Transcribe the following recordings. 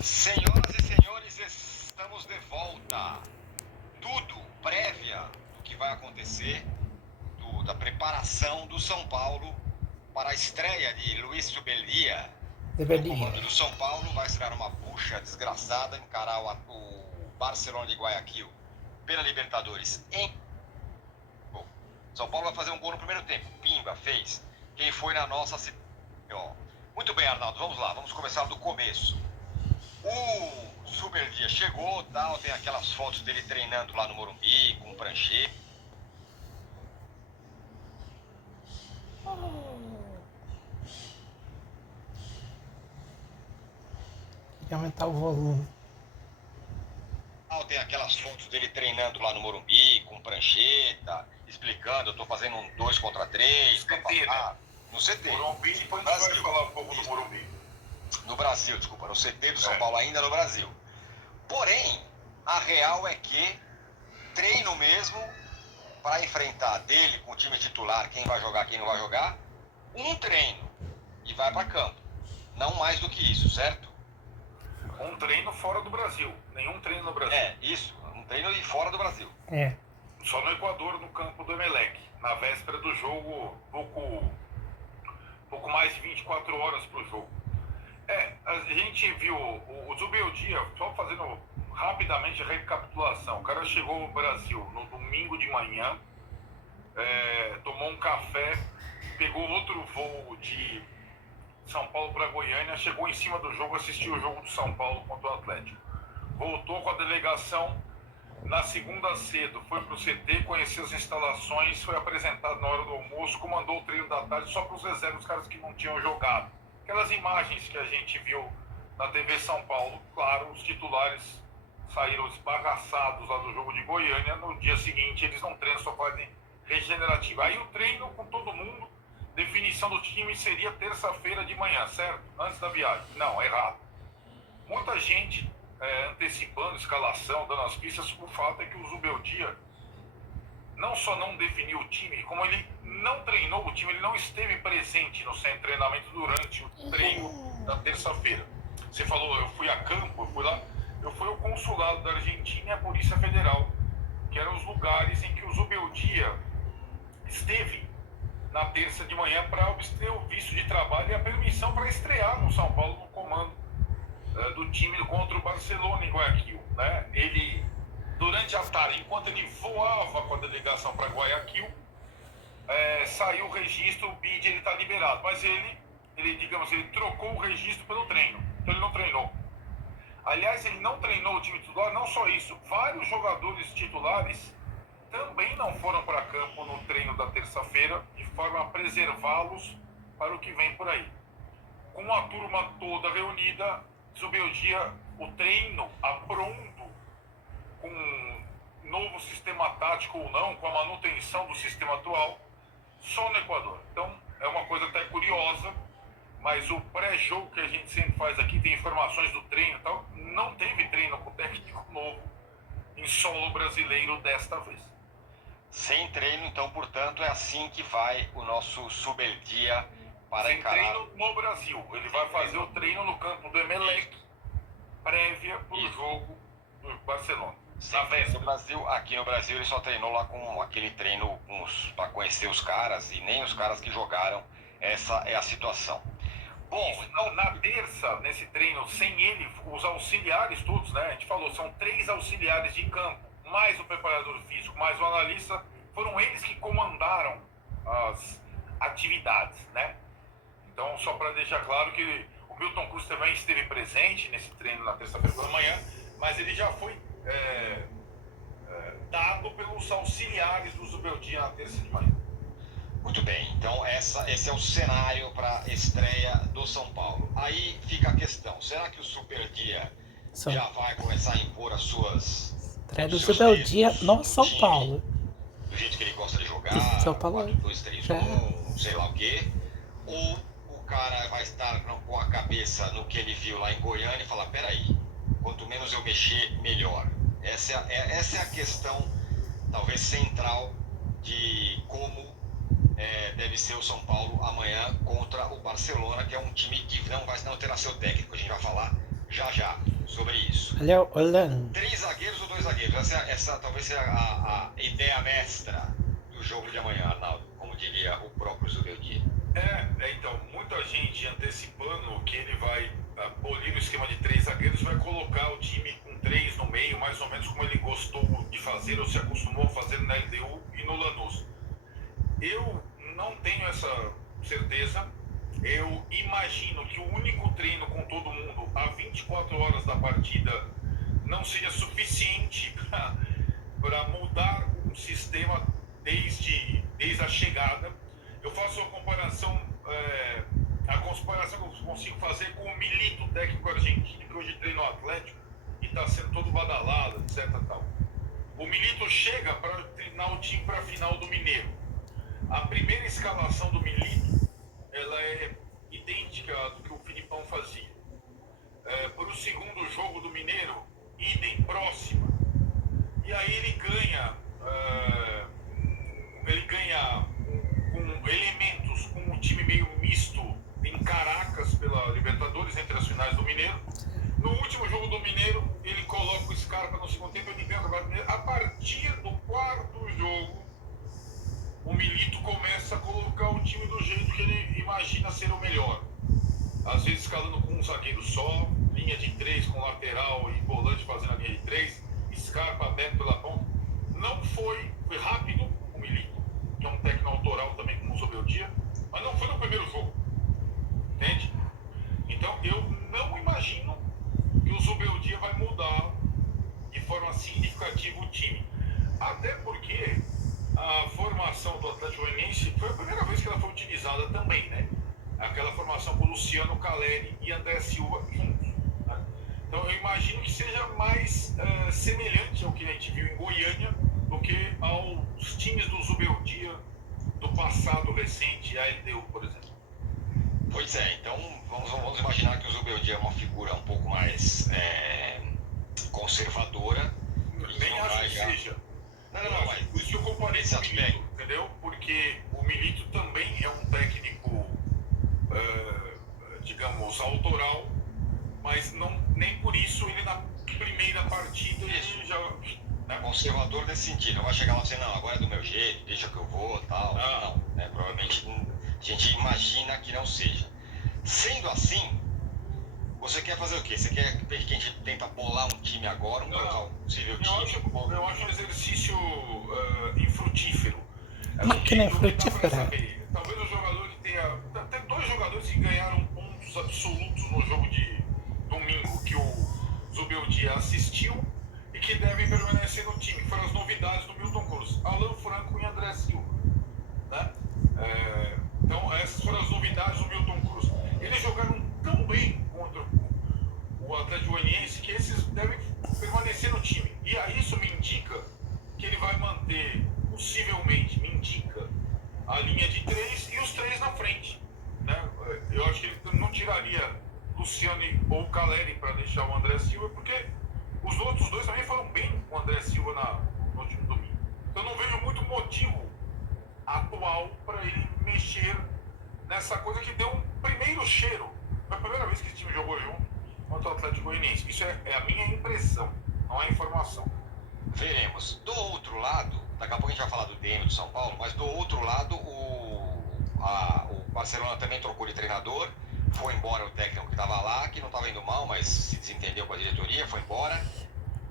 Senhoras e senhores, estamos de volta. Tudo prévia do que vai acontecer, da preparação do São Paulo para a estreia de Luiz Subeldia no Deveria. comando do São Paulo. Vai estrear uma bucha desgraçada, encarar o Barcelona de Guayaquil pela Libertadores em... São Paulo vai fazer um gol no primeiro tempo. Pimba, fez. Quem foi na nossa... Muito bem, Arnaldo, vamos lá. Vamos começar do começo. O Subeldia chegou, tal, tem aquelas fotos dele treinando lá no Morumbi, com o pranchê. Tem que aumentar o volume. Tem aquelas fotos dele treinando lá no Morumbi, com prancheta, explicando, eu tô fazendo um 2 contra 3, CT, né? No CT. Morumbi, depois a gente vai falar um pouco do Morumbi. No Brasil, desculpa, no CT do São É. Paulo, ainda no Brasil. Porém, a real é que treino mesmo para enfrentar dele com o time titular, quem vai jogar, quem não vai jogar, um treino e vai para campo. Não mais do que isso, certo? Um treino fora do Brasil. Nenhum treino no Brasil. É, isso. Um treino e fora do Brasil. É. Só no Equador, no campo do Emelec. Na véspera do jogo, pouco mais de 24 horas pro jogo. A gente viu o Zubeldia, só fazendo rapidamente a recapitulação. O cara chegou no Brasil no domingo de manhã, tomou um café, pegou outro voo de São Paulo para Goiânia, chegou em cima do jogo, assistiu o jogo do São Paulo contra o Atlético. Voltou com a delegação na segunda cedo, foi pro CT, conheceu as instalações, foi apresentado na hora do almoço, comandou o treino da tarde só para os reservas, os caras que não tinham jogado. Aquelas imagens que a gente viu na TV São Paulo, claro, os titulares saíram esbagaçados lá do jogo de Goiânia, no dia seguinte eles não treinam, só fazem regenerativa. Aí o treino com todo mundo, definição do time seria terça-feira de manhã, certo? Antes da viagem. Não, errado. Muita gente antecipando escalação, dando as pistas. O fato é que o Zubeldia não só não definiu o time, como ele não treinou o time, ele não esteve presente no centro de treinamento durante o treino da terça-feira. Você falou, eu fui a campo, eu fui lá, eu fui ao consulado da Argentina e a Polícia Federal, que eram os lugares em que o Zubeldia esteve na terça de manhã para obter o visto de trabalho e a permissão para estrear no São Paulo no comando do time contra o Barcelona em Guayaquil, né? Ele, durante a tarde, enquanto ele voava com a delegação para Guayaquil, saiu o registro, o BID, ele está liberado, mas ele trocou o registro pelo treino, então ele não treinou. Aliás, ele não treinou o time titular, não só isso, vários jogadores titulares também não foram para campo no treino da terça-feira, de forma a preservá-los para o que vem por aí. Com a turma toda reunida, Zubeldia, o treino apronto, com um novo sistema tático ou não, com a manutenção do sistema atual, só no Equador. Então, é uma coisa até curiosa, mas o pré-jogo que a gente sempre faz aqui, tem informações do treino e tal, não teve treino com técnico novo em solo brasileiro desta vez. Sem treino, então, portanto, é assim que vai o nosso Subeldia para Sem encarar... treino no Brasil. Ele vai fazer o treino no campo do Emelec, prévia para o jogo do Barcelona. Sem treino no Brasil. Aqui no Brasil ele só treinou lá com aquele treino para conhecer os caras e nem os caras que jogaram. Essa é a situação. Bom, então na terça, nesse treino, sem ele, os auxiliares todos, né? A gente falou, são 3 auxiliares de campo, mais o preparador físico, mais o analista, foram eles que comandaram as atividades, né? Então, só para deixar claro que o Milton Cruz também esteve presente nesse treino na terça-feira pela manhã, mas ele já foi dado pelos auxiliares do Zubeldia na terça de manhã. Muito bem, então esse é o cenário para a estreia do São Paulo. Aí fica a questão, será que o Subeldia já vai começar a impor as suas... Estreia do Zubeldia no São time, Paulo. Do jeito que ele gosta de jogar, São Paulo 4-2-3-1, sei lá o quê. Ou o cara vai estar com a cabeça no que ele viu lá em Goiânia e falar, peraí, quanto menos eu mexer, melhor. Essa é a questão, talvez central, de como deve ser o São Paulo amanhã contra o Barcelona, que é um time que não terá seu técnico. A gente vai falar já sobre isso. Olha, 3 zagueiros ou 2 zagueiros? Essa talvez seja a ideia mestra do jogo de amanhã, Arnaldo, como diria o próprio Zubeldia. Então, muita gente antecipando que ele vai polir o esquema de 3 zagueiros, vai colocar o time com 3 no meio, mais ou menos como ele gostou de fazer ou se acostumou a fazer na LDU e no Lanús. Eu não tenho essa certeza. Eu imagino que o único treino com todo mundo a 24 horas da partida não seja suficiente para mudar um sistema desde a chegada. Eu faço a comparação que eu consigo fazer com o Milito, técnico argentino, que hoje treina o Atlético e está sendo todo badalado, etc. Tal. O Milito chega para treinar o time para a final do Mineiro. A primeira escalação do Milito, ela é idêntica à do que o Filipão fazia. Para o segundo jogo do Mineiro, idem, próxima. E aí ele ganha com elementos, com um time meio misto em Caracas pela Libertadores, entre as finais do Mineiro. No último jogo do Mineiro, ele coloca o Scarpa no segundo tempo, ele ganha o Campeonato Mineiro. A partir do quarto jogo, o Milito começa a colocar o time do jeito que ele imagina ser o melhor. Às vezes escalando com um zagueiro só, linha de 3 com lateral e volante fazendo a linha de 3, Scarpa aberto pela ponta. Não foi rápido o Milito, que é um técnico autoral também como o Zubeldia, mas não foi no primeiro jogo, entende? Então eu não imagino que o Zubeldia vai mudar de forma significativa o time. Até porque a formação do Atlético Goianiense foi a primeira vez que ela foi utilizada também, né? Aquela formação com Luciano Caleri e André Silva juntos. Né? Então eu imagino que seja mais semelhante ao que a gente viu em Goiânia do que aos times do Zubeldia do passado recente, a LDU, por exemplo. Pois é, então vamos imaginar que o Zubeldia é uma figura um pouco mais conservadora. Nem acho que seja. Não, mas por isso que eu comparei esse com o Milito, aspecto, entendeu? Porque o Milito também é um técnico, digamos, autoral, mas nem por isso ele na primeira partida ele já... Né? Conservador nesse sentido, não vai chegar lá e dizer, não, agora é do meu jeito, deixa que eu vou, tal, não, né? Provavelmente a gente imagina que não seja. Sendo assim, você quer fazer o quê? Você quer que a gente tenta bolar um time agora, um possível time? Eu acho um exercício infrutífero. máquina infrutífera. Talvez o jogador que tenha... Tem 2 jogadores que ganharam pontos absolutos no jogo de domingo, que o Zubeldia assistiu e que devem permanecer no time. Foram as novidades do Milton Cruz, Alan Franco e André Silva. Né? Então essas foram as novidades do Milton Cruz. Eles jogaram tão bem contra o Atlético Goianiense que esses devem permanecer no time. E aí isso me indica que ele vai manter, possivelmente, me indica, a linha de 3 e os 3 na frente. Né? Eu acho que ele não tiraria Luciano ou Caleri para deixar o André Silva, porque os outros 2 também foram bem com o André Silva no último domingo. Então eu não vejo muito motivo atual para ele mexer nessa coisa que deu um primeiro cheiro. Foi a primeira vez que esse time jogou junto contra o Atlético Goianiense. Isso é a minha impressão, não é informação. Veremos. Do outro lado, daqui a pouco a gente vai falar do DM do São Paulo, mas do outro lado o Barcelona também trocou de treinador, foi embora o técnico que estava lá, que não estava indo mal, mas se desentendeu com a diretoria, foi embora.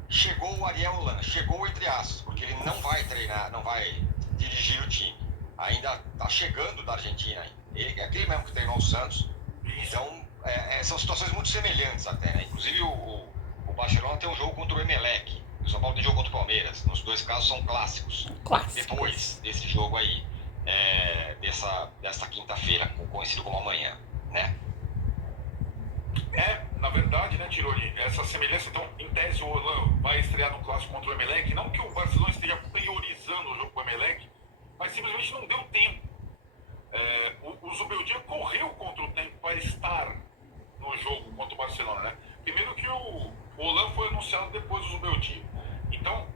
Chegou o Ariel Holan, chegou entre aspas, porque ele não vai treinar, não vai dirigir o time. Ainda está chegando da Argentina. Ele é aquele mesmo que treinou o Santos. Então, são situações muito semelhantes até, né? Inclusive o Barcelona tem um jogo contra o Emelec, o São Paulo tem jogo contra o Palmeiras. Nos 2 casos são clássicos. Depois desse jogo aí, dessa quinta-feira, conhecido como amanhã, né? Na verdade, né, Tironi, essa semelhança, então, em tese, o Holan vai estrear no clássico contra o Emelec, não que o Barcelona esteja priorizando o jogo com o Emelec, mas simplesmente não deu tempo. O Zubeldia correu contra o tempo para estar no jogo contra o Barcelona, né? Primeiro que o Holan foi anunciado depois do Zubeldia. Então,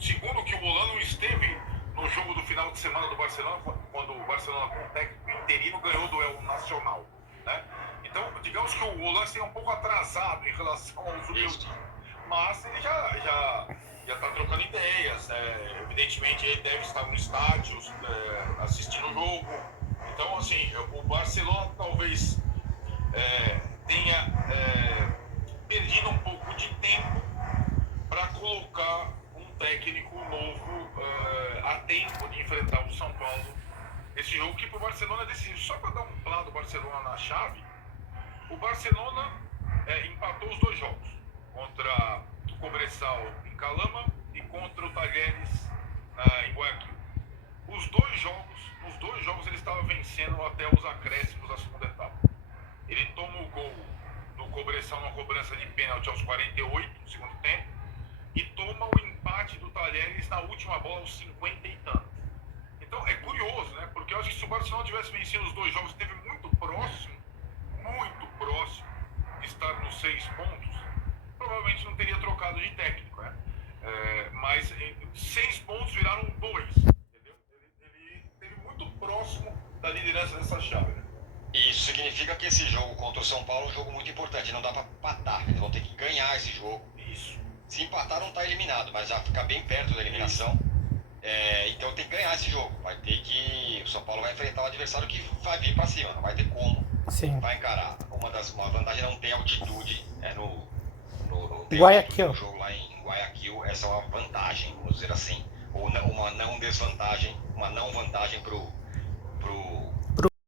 segundo que o Holan não esteve no jogo do final de semana do Barcelona, quando o Barcelona com o técnico interino ganhou o duelo nacional, né? Então, digamos que o lance é um pouco atrasado em relação ao Zubeldia. Mas ele já está trocando ideias. Evidentemente, ele deve estar no estádio assistindo o jogo. Então, assim, o Barcelona talvez tenha perdido um pouco de tempo para colocar um técnico novo a tempo de enfrentar o São Paulo. Esse jogo que para o Barcelona decidiu. Só para dar um plano do Barcelona na chave, o Barcelona empatou os 2 jogos. Contra o Cobresal em Calama e contra o Talleres em Guayaquil. Nos dois jogos ele estava vencendo até os acréscimos da segunda etapa. Ele toma o gol do Cobresal numa cobrança de pênalti aos 48 do segundo tempo e toma o empate do Talleres na última bola aos 50 e tanto. Então é curioso, né? Porque eu acho que se o Barcelona tivesse vencido os 2 jogos, esteve muito próximo de estar nos 6 pontos, provavelmente não teria trocado de técnico, né? Mas 6 pontos viraram 2, entendeu? Ele esteve muito próximo da liderança dessa chave, né? Isso significa que esse jogo contra o São Paulo é um jogo muito importante, não dá para empatar, eles vão ter que ganhar esse jogo. Isso. Se empatar não está eliminado, mas já fica bem perto da eliminação. Então tem que ganhar esse jogo, o São Paulo vai enfrentar um adversário que vai vir para cima, não vai ter como. Sim. Vai encarar. Uma vantagem não tem altitude, Guayaquil. O jogo lá em Guayaquil, essa é uma vantagem, vamos dizer assim, ou uma não desvantagem, uma não vantagem pro